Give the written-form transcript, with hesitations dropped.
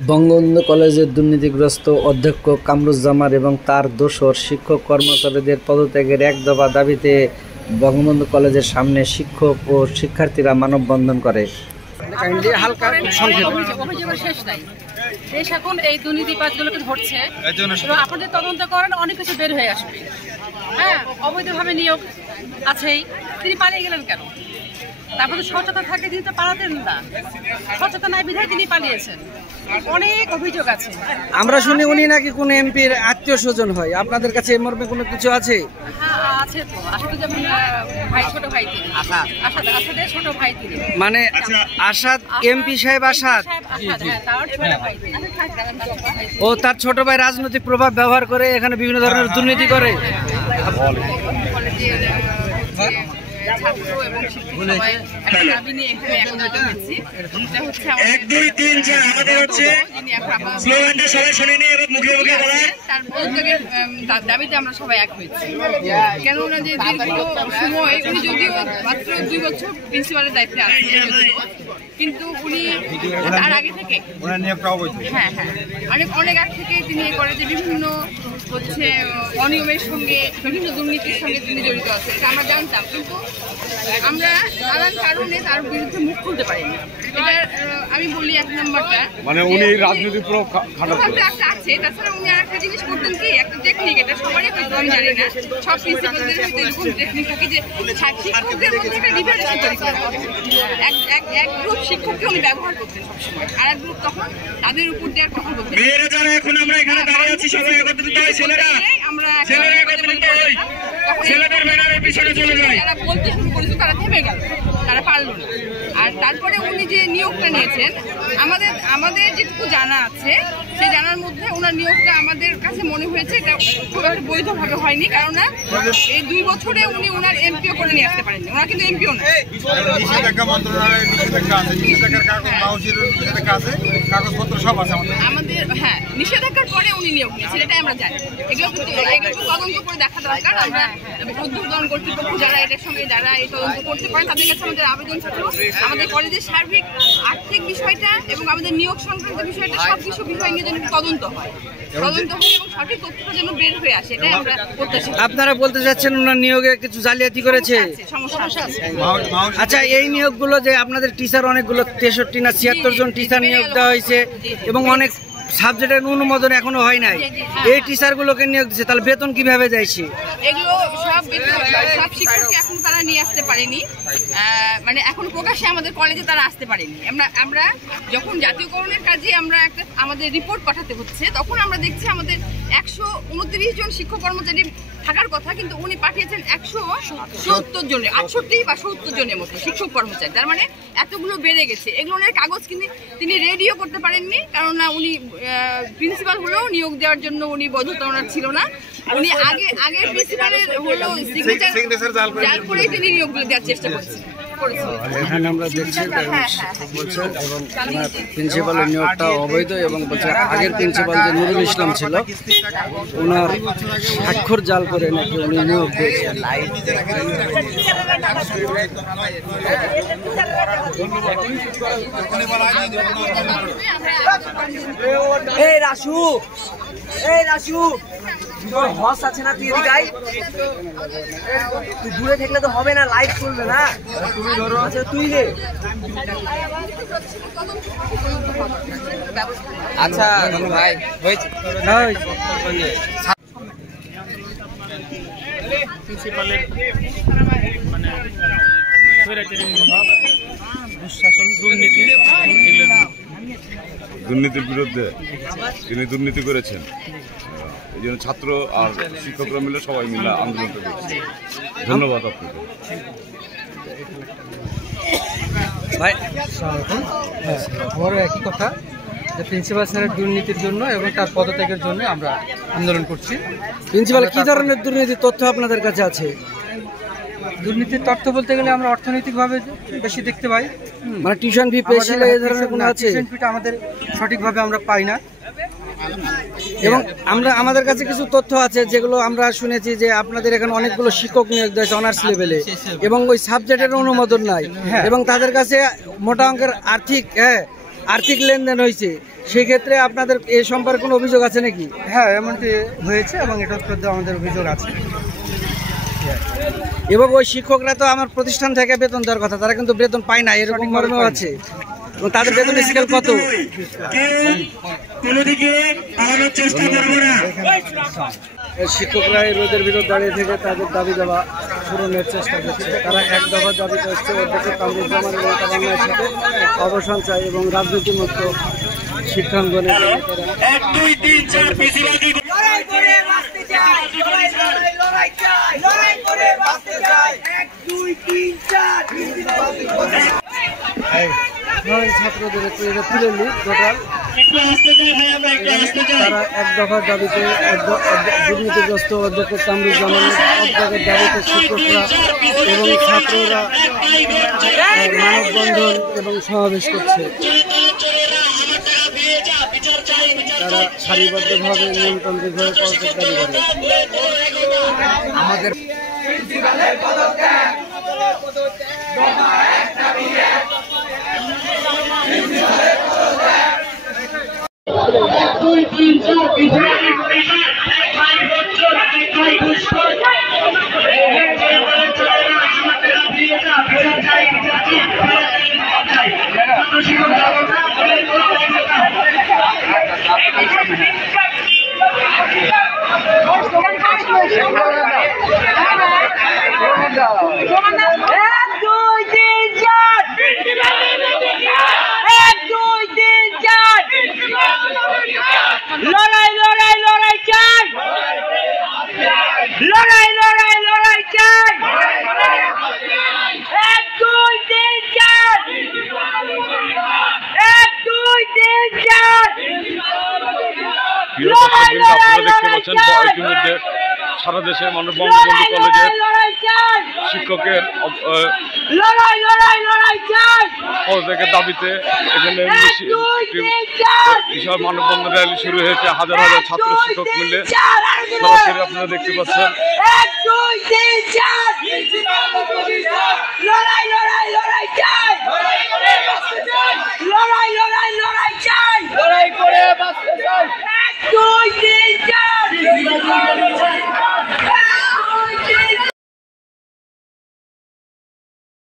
বঙ্গবন্ধু কলেজের দুর্নীতিগ্রস্ত অধ্যক্ষ কামরুজ্জামান এবং তার দোসর শিক্ষক কর্মচারীদের পদত্যাগের এক দফা দাবিতে বঙ্গবন্ধু কলেজের সামনে শিক্ষক ও শিক্ষার্থীরা মানববন্ধন করে। দেশ এখন এই দুর্নীতিবাজগুলোকে ধরছে, আপনাদের তদন্ত করেন, অনেক কিছু বের হয়ে আসবে। হ্যাঁ, অবৈধভাবে নিয়োগ আছেই, তিনি পালিয়ে গেলেন কেন? তারপরে সচেতন থাকে তিনি তো পালাতেন না, সচেতন নাই বিধায় তিনি পালিয়েছেন। অনেক অভিযোগ আছে। আমরা শুনি উনি নাকি কোন এমপির আত্মীয় স্বজন হয়, আপনাদের কাছে এই মর্মে কোনো কিছু আছে? হ্যাঁ আছে তো, আসলে যেমন ভাই, ছোট ভাই তিনি, আসাদের ছোট ভাই তিনি, মানে আসাদ এমপি সাহেব আসাদ, ও তার ছোট ভাই রাজনৈতিক প্রভাব ব্যবহার করে এখানে বিভিন্ন ধরনের দুর্নীতি করে। ছাত্র এবং শিক্ষক সবাই একটা দাবি নিয়ে এখানে একত্রিত হয়েছি। এটা হচ্ছে আমাদের 1 2 3 4 আমাদের হচ্ছে স্লোগানটা সবাই শুনেনি এবং মুখে মুখে বলা, তার পদত্যাগের দাবিতে আমরা সবাই এক হয়েছি। কেন না যে দীর্ঘ সময় উনি যদিও মাত্র 2 বছর প্রিন্সিপালের দায়িত্বে আছেন, কিন্তু উনি তার আগে থেকে হ্যাঁ অনেক আগে থেকে তিনি এই কলেজে বিভিন্ন হচ্ছে অনিয়মের সঙ্গে, বিভিন্ন দুর্নীতির সঙ্গে তিনি জড়িত আছেন, এটা আমরা জানতাম, কিন্তু আমরা নানান কারণে তার বিরুদ্ধে মুখ খুলতে পারিনি। এটা আমি বলি এক নম্বরটা, মানে উনি রাজনৈতিক একটা আছে। তাছাড়া উনি আর একটা জিনিস করতেন কি, একটা টেকনিক, এটা সবারই হয়তো আমি জানি না, সব প্রিন্সিপালদের হয়তো এরকম টেকনিক থাকে যে শিক্ষকদের মধ্যে একটা ডিফারেন্স তৈরি করা। এক গ্রুপ শিক্ষককে উনি ব্যবহার করতেন সবসময়, আর এক গ্রুপ তখন তাদের উপর দেওয়ার কথা বলতেন। এখন আমরা এখানে দাঁড়িয়ে আছি, সবাই একত্রিত হই, ছেলেরা একত্রিত হই, ছেলেদের ব্যানারের পিছনে চলে যায়। তারা বলতে শুরু করেছে, তারা থেমে গেল, তারা পারল না। আর তারপরে উনি যে নিয়োগটা নিয়েছেন, আমাদের যেটুকু জানা আছে সেই জানার মধ্যে ওনার নিয়োগটা আমাদের কাছে মনে হয়েছে এটা খুব একটা বৈধভাবে হয়নি, কারণ এই 2 বছরে উনি ওনার এমপিও করে নিয়ে আসতে পারেননি। ওনার কিন্তু এমপিও না, আমাদের হ্যাঁ নিষেধাজ্ঞার পরে উনি নিয়োগ নিয়েছেন, এটাই আমরা জানি। এগুলো তদন্ত করে দেখা দরকার। আমরা উদ্বোধন কর্তৃপক্ষ যারা এটার সঙ্গে যারা এই তদন্ত করতে পারেন তাদের কাছে আমাদের আবেদন থাকলো, আমাদের কলেজের সার্বিক আর্থিক বিষয়টা এবং আমাদের নিয়োগ সংক্রান্ত বিষয়টা সব কিছু বিষয় নিয়ে যেন তদন্ত হয় এবং সঠিক তথ্যটা যেন বের হয়ে আসে, এটাই আমরা প্রত্যাশা। আপনারা বলতে চাচ্ছেন ওনার নিয়োগে কিছু জালিয়াতি করেছে, সমস্যা আছে? আচ্ছা, এই নিয়োগগুলো যে আপনাদের টিচার অনেকগুলো 63 না 76 জন টিচার নিয়োগ দেওয়া হয়েছে এবং অনেক সাবজেক্টের অনুমোদন এখনো হয় নাই, এই টিচারগুলোকে নিয়োগ দিচ্ছে, তাহলে বেতন কিভাবে যাইছে? এগুলো সব শিক্ষককে এখন তারা নিয়ে আসতে পারেনি, মানে এখন প্রকাশ্যে আমাদের কলেজে তারা আসতে পারেনি। আমরা যখন জাতীয়করণের কাজে আমরা আমাদের রিপোর্ট পাঠাতে হচ্ছে, তখন আমরা দেখছি আমাদের 129 জন শিক্ষক কর্মচারী থাকার কথা, কিন্তু উনি পাঠিয়েছেন 170 জনের, 68 বা 70 জনের মতো শিক্ষক কর্মচারী। তার মানে এতগুলো বেড়ে গেছে। এগুলোর কাগজ কিন্তু তিনি রেডিও করতে পারেননি, কারণ না উনি প্রিন্সিপাল হলেও নিয়োগ দেওয়ার জন্য উনি বৈধতা ওনার ছিল না। উনি আগে প্রিন্সিপালের হলো সিগনেচার জাল করে তিনি নিয়োগগুলো দেওয়ার চেষ্টা করেছেন। এখানে আমরা দেখছি বলছে এবং প্রিন্সিপালের নিয়োগটা অবৈধ এবং বলছে আগের প্রিন্সিপাল যে নুরুল ইসলাম ছিল ওনার স্বাক্ষর জাল করে নাকি উনি নিয়োগ দিয়েছেন। এই রাসু তোর হস আছে না, তুই এদিকে আয়। তুই দূরে থাকলে তো হবে না, লাইট চলবে না, তুমি ধরো। আচ্ছা তুই রে, আচ্ছা ভাই হয়েছে প্রিন্সিপালের মানে দুঃশাসন, দুর্নীতি, দুর্নীতির বিরুদ্ধে তিনি দুর্নীতি করেছেন, এই জন্য ছাত্র আর শিক্ষকরা মিলে সবাই মিলে আন্দোলন করেছে। ধন্যবাদ আপনাকে ভাই। আমারও একই কথা যে প্রিন্সিপাল স্যারের দুর্নীতির জন্য এবং তার পদত্যাগের জন্য আমরা আন্দোলন করছি। প্রিন্সিপাল কি ধরনের দুর্নীতির তথ্য আপনাদের কাছে আছে? দুর্নীতির তথ্য বলতে গেলে আমরা অর্থনৈতিকভাবে বেশি দেখতে পাই, মানে টিউশন ফি পেয়েছিল এই ধরনের কোনো আছে? টিউশন ফিটা আমাদের সঠিকভাবে আমরা পাই না, এবং আমাদের কাছে কিছু তথ্য আছে যেগুলো আমরা শুনেছি যে আপনাদের এখানে অনেকগুলো শিক্ষক নিয়োগ দিয়েছে অনার্স লেভেলে এবং ওই সাবজেক্টের অনুমোদন নাই এবং তাদের কাছে মোটা অঙ্কের আর্থিক লেনদেন হয়েছে। সেক্ষেত্রে আপনাদের এ সম্পর্কে কোনো অভিযোগ আছে নাকি? হ্যাঁ, এমনটি হয়েছে এবং এটার মধ্যে আমাদের অভিযোগ আছে। এবং ওই শিক্ষকরা তো আমার প্রতিষ্ঠান থেকে বেতন দেওয়ার কথা, তারা কিন্তু বেতন পায় না, এরকম মর্মেও আছে। এবং তাদের বেতন স্কেল কত? শিক্ষকরা এই রোদের ভিতর দাঁড়িয়ে থেকে তাদের দাবি দেওয়া পূরণের চেষ্টা করছে। তারা এক দফা দাবি করছে অধ্যক্ষ কামরুজ্জামান এবং তাবান্নার সাথে অবসান চায় এবং রাজনীতিমুক্ত শিক্ষাঙ্গনে ছাত্রদের তুলে নিই টোটাল। তারা এক দফার দাবিতে দুর্নীতিগ্রস্ত অধ্যক্ষ কামরুজ্জামানের পদত্যাগের দাবিতে শিক্ষকরা এবং ছাত্ররা মানববন্ধন এবং সমাবেশ করছে। তারা সারিবদ্ধভাবে নিয়মতান্ত্রিকভাবে পদত্যাগ দাবি করে। আমাদের আপনারা দেখতে পাচ্ছেন ইতিমধ্যে সারা দেশের মানুষ বঙ্গবন্ধু কলেজের শিক্ষকের পদত্যাগের দাবিতে এখানে বিশাল মানববন্ধন র্যালি শুরু হয়েছে। হাজার হাজার ছাত্র শিক্ষক মিলে সরাসরি আপনারা দেখতে পাচ্ছেন। লড়াই